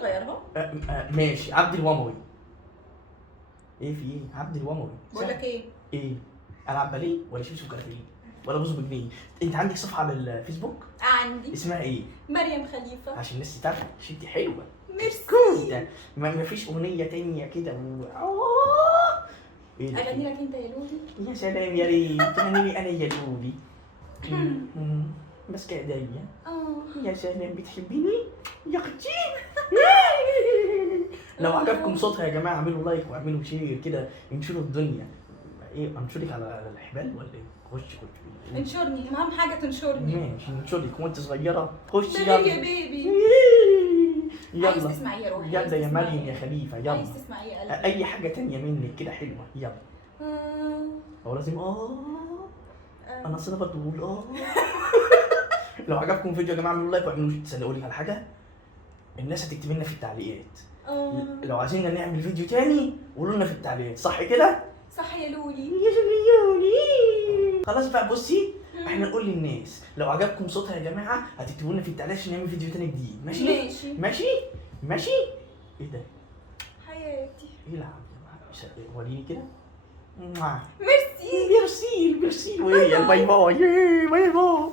تغيرها. ماشي. عبد الوموي. ايه في ايه؟ عبد الوموي. بقول لك ايه؟ ايه؟ العب باليه ولا شيبسي وكاراتيه ولا بوز بجنيه؟ انت عندك صفحه على الفيسبوك عندي اسمها ايه؟ مريم خليفه. عشان الناس تعرف شفتي حلوه. ميرسي. كده ما فيش اغنيه تانية كده ايه ده؟ اغني لك انت يا لولي. يا سلام يا ريت تغني لي انا يا لولي. بس كده يا سلام بتحبيني يا اختي. لو عجبكم صوتها يا جماعه اعملوا لايك واعملوا شير كده انشروا الدنيا. ايه انشرك على الحبال ولا ايه؟ خش انشرني، اهم حاجه تنشرني. ماشي انشرك وانت صغيره. خش بغير يا بيبي. عايز يلا تسمعي يا روحي؟ يلا يا مريم يا خليفه يلا. عايز تسمعي يا قلبي؟ اي حاجه تانية منك كده حلوه يلا. هو لازم انا اصلا بقول لو عجبكم الفيديو يا جماعه اعملوا لايك واعملوا تصدقوا لي على حاجه. الناس هتكتب لنا في التعليقات. لو عايزين نعمل فيديو تاني قولوا لنا في التعليقات. صح كده؟ صح يا لولي. يا لولي. خلاص بقى بصي احنا نقول للناس لو عجبكم صوتها يا جماعه هتكتبوا لنا في التعليقات عشان نعمل فيديو تاني جديد. ماشي ماشي ماشي ماشي. ايه ده؟ حياتي. ايه العب وريني كده. ميرسي. ميرسي ميرسي. باي باي باي باي.